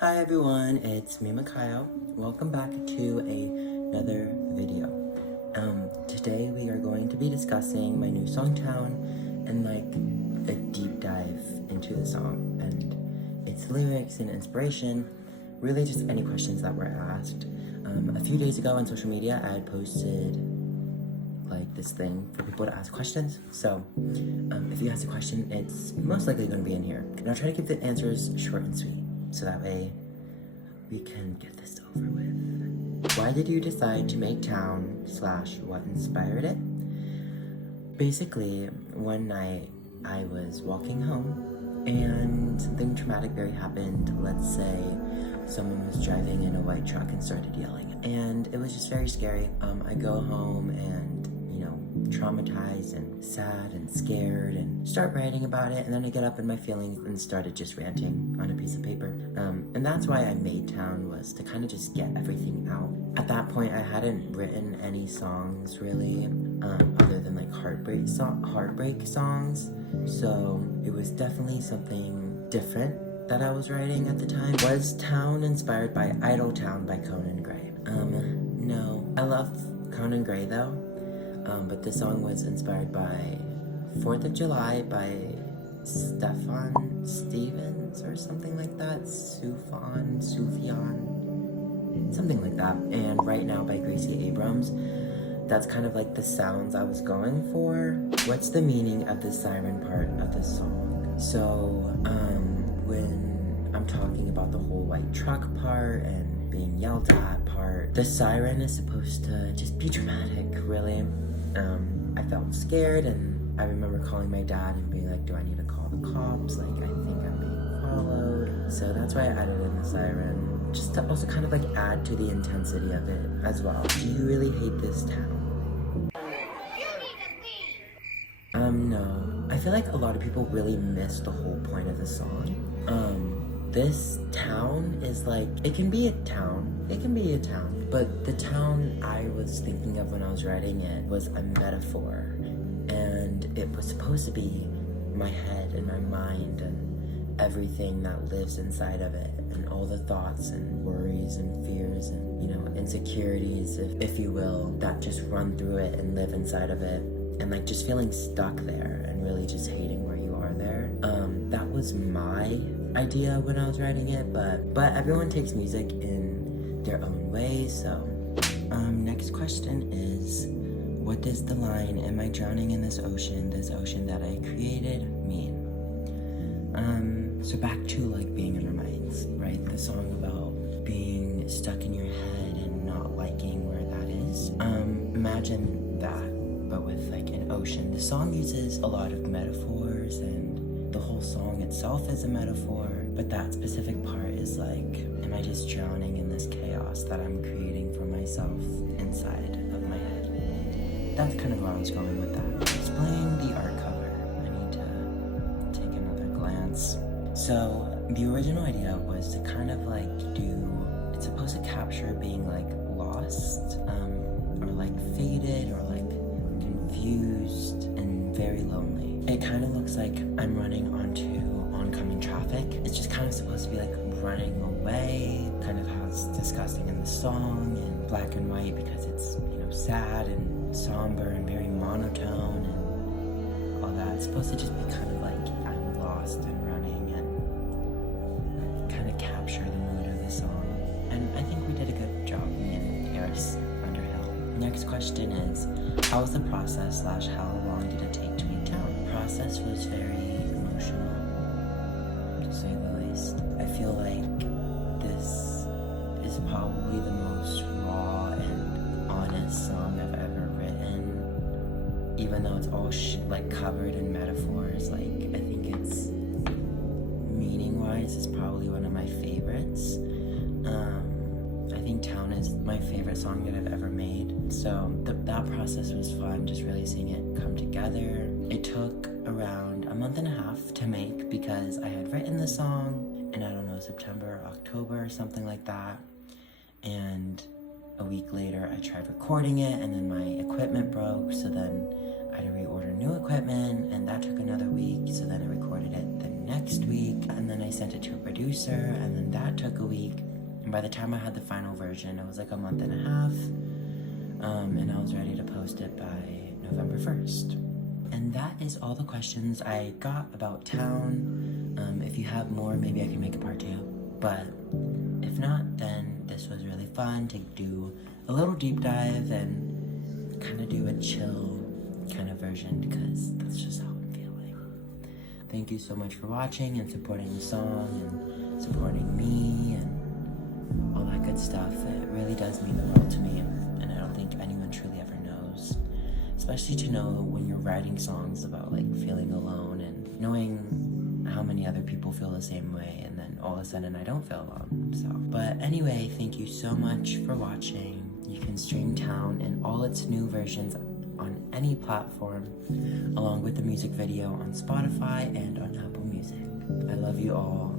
Hi everyone, it's me Makaio. Welcome back to another video. Today we are going to be discussing my new song Town and like a deep dive into the song and its lyrics and inspiration, really just any questions that were asked. A few days ago on social media I had posted like this thing for people to ask questions. So if you ask a question, it's most likely going to be in here. And I'll try to keep the answers short and sweet, so that way we can get this over with. Why did you decide to make Town / what inspired it? Basically, one night I was walking home and something traumatic very happened. Let's say someone was driving in a white truck and started yelling, and it was just very scary. I go home and traumatized and sad and scared and start writing about it, and then I get up in my feelings and started just ranting on a piece of paper. And that's why I made Town, was to kind of just get everything out. At that point I hadn't written any songs really, other than like heartbreak songs, so it was definitely something different that I was writing at the time. Was Town inspired by Idle Town by Conan Gray? No. I love Conan Gray though. But this song was inspired by 4th of July by Stevens or something like that. Sufjan, something like that. And Right Now by Gracie Abrams. That's kind of like the sounds I was going for. What's the meaning of the siren part of the song? So, when I'm talking about the whole white truck part and being yelled at part, the siren is supposed to just be dramatic, really. I felt scared, and I remember calling my dad and being like, do I need to call the cops? Like, I think I'm being followed. So that's why I added in the siren, just to also kind of like add to the intensity of it as well. Do you really hate this town? No. I feel like a lot of people really miss the whole point of the song. This town is like, it can be a town, but the town I was thinking of when I was writing it was a metaphor, and it was supposed to be my head and my mind and everything that lives inside of it, and all the thoughts and worries and fears and, insecurities, if you will, that just run through it and live inside of it, and like just feeling stuck there and really just hating where you are there. That was my idea when I was writing it, but everyone takes music in their own way. So next question is, what does the line "am I drowning in this ocean that I created" mean? So back to like being in our minds, right? The song about being stuck in your head and not liking where that is. Imagine that, but with like an ocean. The song uses a lot of metaphors, and the whole song itself is a metaphor, but that specific part is like, am I just drowning in this chaos that I'm creating for myself inside of my head? That's kind of where I was going with that. Explain the art cover. I need to take another glance. So the original idea was to kind of like it's supposed to capture being like lost, or like faded, or like confused and very lonely. It kind of looks like I'm running onto oncoming traffic. It's just kind of supposed to be like running away, kind of how it's discussing in the song, and black and white because it's, sad and somber and very monotone and all that. It's supposed to just be kind of like I'm lost and running, and kind of capture the mood of the song. And I think we did a good job, me and Eris Underhill. Next question is, how was the process / how long did it take to make Town? The process was very emotional, to say the least. I feel like this is probably the most raw and honest song I've ever written. Even though it's all like covered in metaphors, like I think it's, meaning-wise, is probably one of my favorites. I think Town is my favorite song that I've ever made. So that process was fun, just really seeing it come together. It took around a month and a half to make because I had written the song in, I don't know, September, October, something like that. And a week later I tried recording it, and then my equipment broke, so then I had to reorder new equipment, and that took another week. So then I recorded it the next week, and then I sent it to a producer, and then that took a week. And by the time I had the final version, it was like a month and a half, and I was ready to post it by November 1st. And that is all the questions I got about town. If you have more, maybe I can make a part 2. But if not, then this was really fun to do a little deep dive and kind of do a chill kind of version, because that's just how I'm feeling. Thank you so much for watching and supporting the song and supporting me and all that good stuff. It really does mean the world to me, and I don't think anyone truly ever knows. Especially to know when you're writing songs about like feeling alone and knowing how many other people feel the same way, and then all of a sudden I don't feel alone. So, but anyway, thank you so much for watching. You can stream Town and all its new versions on any platform, along with the music video on Spotify and on Apple Music. I love you all.